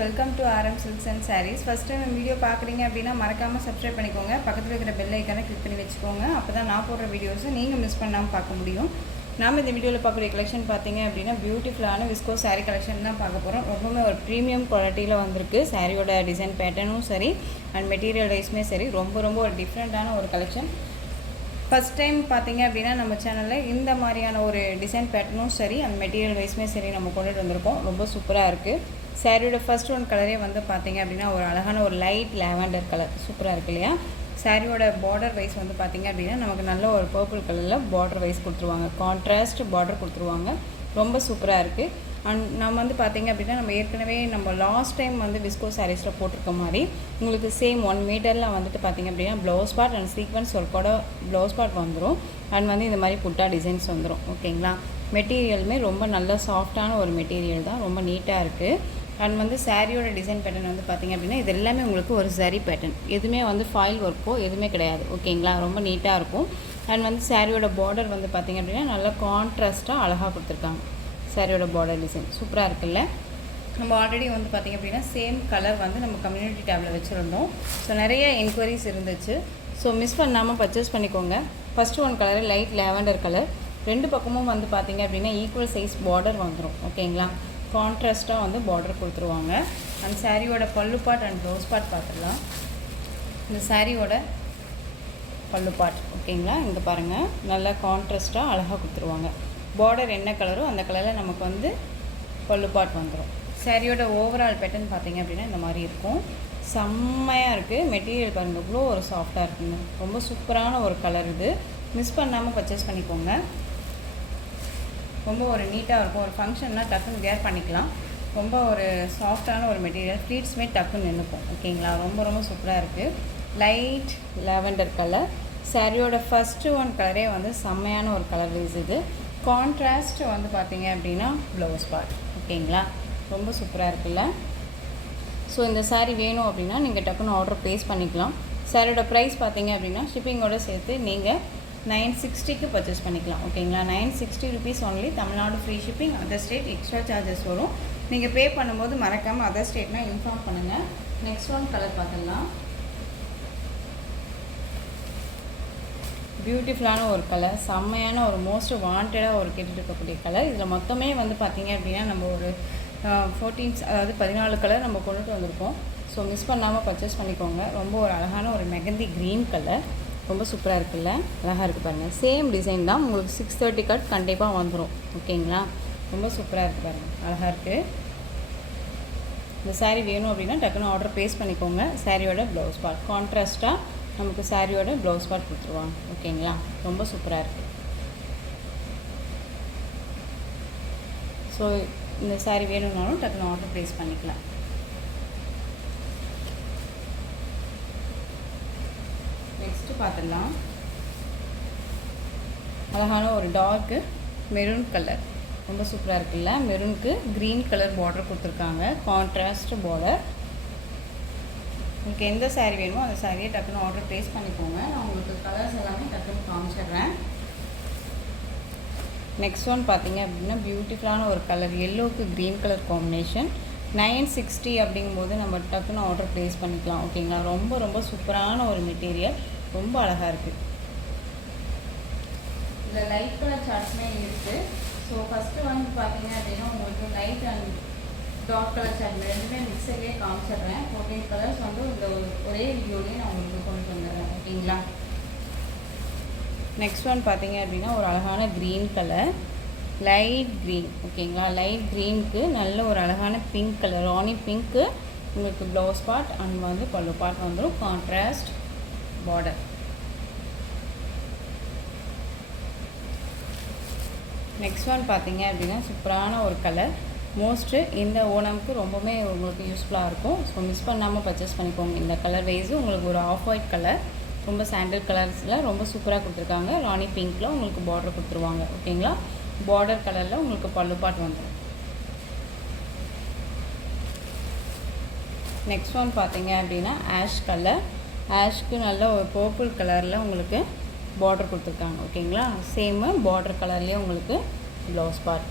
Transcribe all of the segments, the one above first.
Welcome to RM Silks and Sarees. First time video பார்க்குறீங்க அப்படின்னா மறக்காமல் சப்ஸ்கிரைப் பண்ணிக்கோங்க. பக்கத்தில் இருக்கிற பெல் ஐக்கானை கிளிக் பண்ணி வச்சுக்கோங்க. அப்போ தான் நான் போடுற வீடியோஸை நீங்கள் மிஸ் பண்ணாமல் பார்க்க முடியும். நாம் இந்த வீடியோவில் பார்க்குற கலெக்ஷன் பார்த்தீங்க அப்படின்னா பியூட்டிஃபுல்லான விஸ்கோ சாரீ கலெக்ஷன் தான் பார்க்க போகிறோம். ரொம்பவே ஒரு ப்ரீமியம் குவாலிட்டியில் வந்திருக்கு. சாரியோட டிசைன் பேட்டர்னும் சரி அண்ட் மெட்டீரியல் வைஸுமே சரி ரொம்ப ஒரு டிஃப்ரெண்ட்டான ஒரு கலெக்ஷன். ஃபஸ்ட் டைம் பார்த்தீங்க அப்படின்னா நம்ம சேனலில் இந்த மாதிரியான ஒரு டிசைன் பேட்டர்னும் சரி அந்த மெட்டீரியல் வைஸுமே சரி நம்ம கொண்டுட்டு வந்திருக்கோம். ரொம்ப சூப்பராக இருக்குது. சாரியோட ஃபர்ஸ்ட் ஒன் கலரே வந்து பார்த்தீங்க அப்படின்னா ஒரு அழகான ஒரு லைட் லாவெண்டர் கலர் சூப்பராக இருக்குது இல்லையா. சாரியோட பார்டர் வைஸ் வந்து பார்த்திங்க அப்படின்னா நமக்கு நல்ல ஒரு பர்பிள் கலரில் பார்டர் வைஸ் கொடுத்துருவாங்க. கான்ட்ராஸ்ட் பார்டர் கொடுத்துருவாங்க. ரொம்ப சூப்பராக இருக்குது. அண்ட் நம்ம வந்து பார்த்திங்க அப்படின்னா நம்ம ஏற்கனவே நம்ம லாஸ்ட் டைம் வந்து விஸ்கோ சாரீஸில் போட்டிருக்க மாதிரி உங்களுக்கு சேம் 1 மீட்டரில் வந்துட்டு பார்த்திங்க அப்படின்னா ப்ளவுஸ் பார்ட் அண்ட் சீக்வன்ஸ் ஒர்க்கோட ப்ளவுஸ் பார்ட் வந்துடும். அண்ட் வந்து இந்த மாதிரி புட்டா டிசைன்ஸ் வந்துடும். ஓகேங்களா. மெட்டீரியலுமே ரொம்ப நல்ல சாஃப்டான ஒரு மெட்டீரியல் தான். ரொம்ப நீட்டாக இருக்குது. அண்ட் வந்து சாரியோட டிசைன் பேட்டர்ன் வந்து பார்த்திங்க அப்படின்னா இது எல்லாமே உங்களுக்கு ஒரு சரி பேட்டர்ன். எதுவுமே வந்து ஃபாயில் ஒர்க்கோ எதுவுமே கிடையாது. ஓகேங்களா. ரொம்ப நீட்டாக இருக்கும். அண்ட் வந்து சாரியோட பார்டர் வந்து பார்த்திங்க அப்படின்னா நல்லா கான்ட்ராஸ்ட்டாக அழகாக கொடுத்துருக்காங்க. சாரியோட பார்டர் டிசைன் சூப்பராக இருக்குல்ல. நம்ம ஆல்ரெடி வந்து பார்த்திங்க அப்படின்னா சேம் கலர் வந்து நம்ம கம்யூனிட்டி டேபில் வச்சுருந்தோம். ஸோ நிறைய என்கொயரிஸ் இருந்துச்சு. ஸோ மிஸ் பண்ணாமல் பர்ச்சேஸ் பண்ணிக்கோங்க. First one colour light lavender colour. ரெண்டு பக்கமும் வந்து பார்த்திங்க அப்படின்னா ஈக்குவல் சைஸ் பார்டர் வந்துடும். ஓகேங்களா. கான்ட்ராஸ்ட்டாக வந்து பார்டர் கொடுத்துருவாங்க. அந்த சாரியோட பல்லு பார்ட் அண்ட் ப்ளவுஸ் பார்ட் பார்த்துடலாம். இந்த சாரியோட பல்லு பார்ட் ஓகேங்களா. இங்கே பாருங்கள் நல்லா கான்ட்ராஸ்ட்டாக அழகாக கொடுத்துருவாங்க. பார்டர் என்ன கலரோ அந்த கலரில் நமக்கு வந்து பல்லு பார்ட் வந்துடும். சாரியோட ஓவரால் பேட்டர்ன் பார்த்திங்க அப்படின்னா இந்த மாதிரி இருக்கும். செம்மையாக இருக்குது. மெட்டீரியல் பாருங்கள் இவ்வளோ ஒரு சாஃப்டாக இருக்குங்க. ரொம்ப சூப்பரான ஒரு கலர் இது. மிஸ் பண்ணாமல் பர்ச்சேஸ் பண்ணிக்கோங்க. ரொம்ப ஒரு நீட்டாக இருக்கும். ஒரு ஃபங்க்ஷன்னால் டக்குன்னு வேர் பண்ணிக்கலாம். ரொம்ப ஒரு சாஃப்டான ஒரு மெட்டீரியல். ஃப்ளீட்ஸுமே டக்குன்னு நின்றுக்கும். ஓகேங்களா. ரொம்ப சூப்பராக இருக்குது. Light lavender colour. சாரியோட ஃபஸ்ட்டு ஒன் கலரே வந்து செம்மையான ஒரு கலர் வைஸ் இது. கான்ட்ராஸ்ட் வந்து பார்த்திங்க அப்படின்னா ப்ளவுஸ் பார்ட். ஓகேங்களா. ரொம்ப சூப்பராக இருக்குல்ல. ஸோ இந்த சாரீ வேணும் அப்படின்னா நீங்கள் டக்குன்னு ஆர்டர் ப்ளேஸ் பண்ணிக்கலாம். சாரியோட ப்ரைஸ் பார்த்திங்க அப்படின்னா ஷிப்பிங்கோடு சேர்த்து நீங்கள் 960க்கு பர்ச்சேஸ் பண்ணிக்கலாம். ஓகேங்களா. 960 rupees only. Tamil Nadu free shipping. Other state extra charges வரும். நீங்கள் பே பண்ணும்போது மறக்காமல் அதர் ஸ்டேட்னால் இன்ஃபார்ம் பண்ணுங்கள். நெக்ஸ்ட் ஒன் கலர் பார்த்துடலாம். பியூட்டிஃபுல்லான ஒரு கலர். செம்மையான ஒரு மோஸ்ட் வாண்டடாக ஒரு கேட்டுட்டு இருக்கக்கூடிய கலர். இதில் மொத்தமே வந்து பார்த்திங்க அப்படின்னா நம்ம ஒரு 14 கலர் நம்ம கொண்டுட்டு வந்திருக்கோம். ஸோ மிஸ் பண்ணாமல் பர்ச்சேஸ் பண்ணிக்கோங்க. ரொம்ப ஒரு அழகான ஒரு மெகந்தி க்ரீன் கலர். ரொம்ப சூப்பராக இருக்குல்ல. அழகாக இருக்குது பாருங்கள். சேம் டிசைன் தான். உங்களுக்கு 630 கட் கண்டிப்பாக வந்துடும். ஓகேங்களா. ரொம்ப சூப்பராக இருக்குது பாருங்கள். அழகாக இருக்குது. இந்த சாரீ வேணும் அப்படின்னா டக்குன்னு ஆர்டர் ப்ளேஸ் பண்ணிக்கோங்க. சாரியோட ப்ளவுஸ் பார்ட் கான்ட்ராஸ்ட்டாக நமக்கு சாரியோட ப்ளவுஸ் பார்ட் கொடுத்துருவாங்க. ஓகேங்களா. ரொம்ப சூப்பராக இருக்குது. ஸோ இந்த சாரீ வேணும்னாலும் டக்குன்னு ஆர்டர் ப்ளேஸ் பண்ணிக்கலாம். நெக்ஸ்ட்டு பார்த்துடலாம். அழகான ஒரு டார்க்கு மெரூன் கலர். ரொம்ப சூப்பராக இருக்குல்ல. மெரூனுக்கு க்ரீன் கலர் பார்டர் கொடுத்துருக்காங்க. Contrast border. உங்களுக்கு எந்த சாரீ வேணுமோ அந்த சாரியை டக்குன்னு ஆர்டர் ப்ளேஸ் பண்ணிக்கோங்க. நான் உங்களுக்கு கலர்ஸ் எல்லாமே டக்குன்னு காமிச்சிடுறேன். நெக்ஸ்ட் ஒன் பார்த்திங்க அப்படின்னா பியூட்டிஃபுல்லான ஒரு கலர். எல்லோவுக்கு க்ரீன் கலர் காம்பினேஷன். 960 அப்படிங்கும்போது நம்ம டக்குன்னு ஆர்டர் ப்ளேஸ் பண்ணிக்கலாம். ஓகேங்களா. ரொம்ப சூப்பரான ஒரு மெட்டீரியல். ரொம்ப அழகாக இருக்குது. இதில் லைட் கலர் சார்ட்ஸுமே இருக்குது. ஸோ ஃபஸ்ட்டு வந்து பார்த்திங்க அப்படின்னா உங்களுக்கு light and dark colour chart ரெண்டுமே மிக்சர்லேயே காமிச்சிடுறேன். 14 கலர்ஸ் வந்து இந்த ஒரே வீடியோலேயே நான் உங்களுக்கு கொண்டு வந்துடுறேன். ஓகேங்களா. நெக்ஸ்ட் ஒன் பார்த்திங்க அப்படின்னா ஒரு அழகான க்ரீன் கலர். Light green. ஓகேங்களா. லைட் க்ரீனுக்கு நல்ல ஒரு அழகான பிங்க் கலர். ராணி பிங்க்கு உங்களுக்கு ப்ளவுஸ் பார்ட் அண்ட் வந்து பல்லு பார்ட் வந்துடும். Contrast border. நெக்ஸ்ட் ஒன் பார்த்திங்க அப்படின்னா சூப்பரான ஒரு கலர். மோஸ்ட்டு இந்த ஓணமுக்கு ரொம்பவுமே உங்களுக்கு யூஸ்ஃபுல்லாக இருக்கும். ஸோ மிஸ் பண்ணாமல் பர்ச்சேஸ் பண்ணிக்கோங்க. இந்த கலர் வைஸு உங்களுக்கு ஒரு ஆஃப் ஒயிட் கலர். ரொம்ப சாண்டில் கலர்ஸில் ரொம்ப சூப்பராக கொடுத்துருக்காங்க. ராணி பிங்க்கில் உங்களுக்கு பார்டர் கொடுத்துருவாங்க. ஓகேங்களா. பார்டர் கலரில் உங்களுக்கு பல்லு பார்ட் வந்துடும். நெக்ஸ்ட் ஒன் பார்த்திங்க அப்படின்னா ஆஷ் கலர். ஆஷ்க்கு நல்ல ஒரு பர்பிள் கலரில் உங்களுக்கு பார்டர் கொடுத்துருக்காங்க. ஓகேங்களா. சேமு பார்டர் கலர்லேயே உங்களுக்கு ப்ளவுஸ் பார்ட்.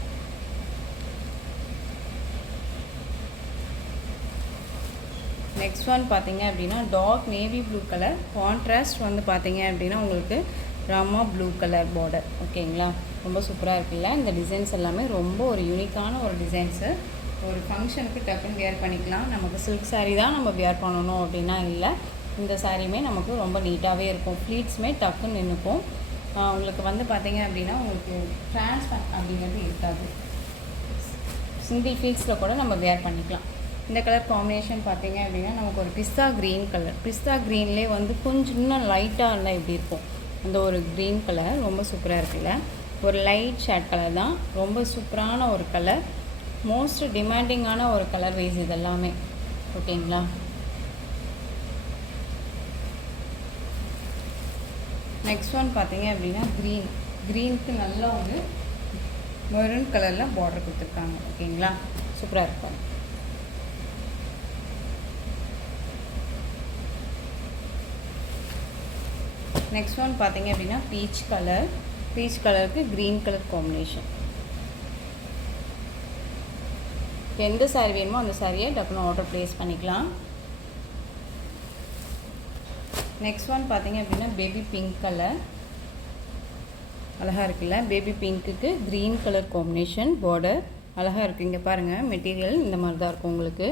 நெக்ஸ்ட் ஒன் பார்த்தீங்க அப்படின்னா dark navy blue colour, contrast வந்து பார்த்தீங்க அப்படின்னா உங்களுக்கு ராமா ப்ளூ கலர் பார்டர். ஓகேங்களா, ரொம்ப சூப்பராக இருக்குல்ல. இந்த டிசைன்ஸ் எல்லாமே ரொம்ப ஒரு யூனிக்கான ஒரு டிசைன்ஸு. ஒரு ஃபங்க்ஷனுக்கு டக்குன்னு வியர் பண்ணிக்கலாம். நமக்கு சில்க் சாரீ தான் நம்ம வியர் பண்ணணும் அப்படின்னா இல்லை, இந்த சாரியுமே நமக்கு ரொம்ப நீட்டாகவே இருக்கும். ஃப்ளீட்ஸுமே டக்குன்னு நின்றுக்கும். உங்களுக்கு வந்து பார்த்தீங்க அப்படின்னா உங்களுக்கு ட்ரான்ஸ்பர் அப்படிங்கிறது இருக்காது. சிங்கிள் ஃப்ளீட்ஸில் கூட நம்ம வியர் பண்ணிக்கலாம். இந்த கலர் காம்பினேஷன் பார்த்தீங்க அப்படின்னா நமக்கு ஒரு பிஸ்தா க்ரீன் கலர். பிஸ்தா க்ரீன்லேயே வந்து கொஞ்சம் இன்னும் லைட்டாக இருந்தால் எப்படி இருக்கும், அந்த ஒரு க்ரீன் கலர் ரொம்ப சூப்பராக இருக்குல்ல. ஒரு லைட் ஷேட் கலர் தான், ரொம்ப சூப்பரான ஒரு கலர். மோஸ்ட் டிமாண்டிங்கான ஒரு கலர் வைஸ் இதெல்லாமே. ஓகேங்களா, நெக்ஸ்ட் ஒன் பார்த்தீங்க அப்படின்னா க்ரீனுக்கு நல்லா ஒரு மெரூன் கலரில் பார்டர் கொடுத்துருக்காங்க. ஓகேங்களா, சூப்பராக இருக்கும். நெக்ஸ்ட் ஒன் பார்த்தீங்க அப்படின்னா பீச் கலருக்கு க்ரீன் கலர் காம்பினேஷன். எந்த சாரீ வேணுமோ அந்த சாரியை டக்குன்னு ஆர்டர் ப்ளேஸ் பண்ணிக்கலாம். நெக்ஸ்ட் ஒன் பார்த்தீங்க அப்படின்னா பேபி பிங்க் கலர், அழகாக இருக்குல்ல. பேபி பிங்க்குக்கு க்ரீன் கலர் காம்பினேஷன் பார்டர் அழகாக இருக்குது. இங்கே பாருங்கள், மெட்டீரியல் இந்த மாதிரி தான் இருக்கும். உங்களுக்கு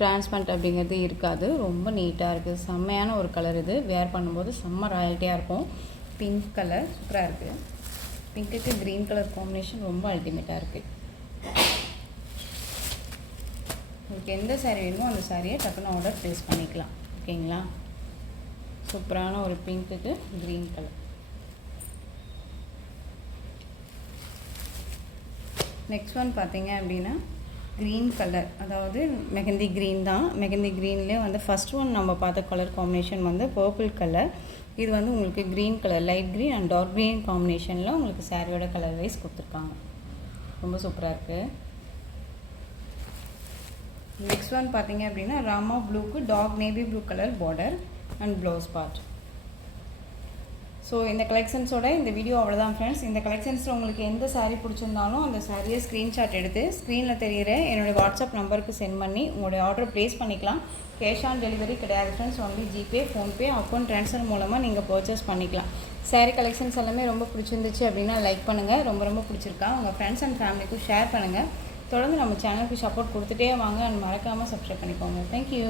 டிரான்ஸ்பரண்ட் அப்படிங்கிறது இருக்காது. ரொம்ப நீட்டாக இருக்குது. செம்மையான ஒரு கலர் இது. வேர் பண்ணும்போது செம்ம ராயல்ட்டியாக இருக்கும். பிங்க் கலர் சூப்பராக இருக்குது. பிங்க்குக்கு க்ரீன் கலர் காம்பினேஷன் ரொம்ப அல்டிமேட்டாக இருக்குது. உங்களுக்கு எந்த சாரீ வேணுமோ அந்த சாரியை டக்குன்னு ஆர்டர் ப்ளேஸ் பண்ணிக்கலாம். ஓகேங்களா, சூப்பரான ஒரு பிங்க்குக்கு க்ரீன் கலர். நெக்ஸ்ட் ஒன் பார்த்தீங்க அப்படின்னா க்ரீன் கலர், அதாவது மெஹந்தி க்ரீன் தான். மெஹந்தி க்ரீன்லேயே வந்து ஃபஸ்ட் ஒன் நம்ம பார்த்த கலர் காம்பினேஷன் வந்து பர்பிள் கலர். இது வந்து உங்களுக்கு green colour, light green and dark green காம்பினேஷனில் உங்களுக்கு சாரியோட கலர் வைஸ் கொடுத்துருக்காங்க. ரொம்ப சூப்பராக இருக்குது. நெக்ஸ்ட் ஒன் பார்த்தீங்க அப்படின்னா ராமா ப்ளூக்கு dark navy blue colour border and blouse part. So இந்த கலெக்ஷன்ஸோட இந்த வீடியோ அவ்வளோதான் ஃப்ரெண்ட்ஸ். இந்த கலெக்ஷன்ஸில் உங்களுக்கு எந்த சாரீ பிடிச்சிருந்தாலும் அந்த சாரியை ஸ்க்ரீன்ஷாட் எடுத்து ஸ்க்ரீனில் தெரிகிற என்னுடைய வாட்ஸ்அப் நம்பருக்கு சென்ட் பண்ணி உங்களுடைய ஆர்டர் ப்ளேஸ் பண்ணிக்கலாம். கேஷ் ஆன் டெலிவரி கிடையாது friends, only GPay, PhonePe, account transfer மூலமாக நீங்கள் பர்ச்சேஸ் பண்ணிக்கலாம். சாரீ கலெக்ஷன்ஸ் எல்லாமே ரொம்ப பிடிச்சிருந்துச்சு அப்படின்னா லைக் பண்ணுங்கள். ரொம்ப பிடிச்சிருக்கா உங்கள் ஃப்ரெண்ட்ஸ் அண்ட் ஃபேமிலிக்கும் ஷேர் பண்ணுங்கள். தொடர்ந்து நம்ம சேனலுக்கு சப்போர்ட் கொடுத்துட்டே வாங்க அண்ட் மறக்காமல் சப்ஸ்கிரைப் பண்ணிக்கோங்க. தேங்க்யூ.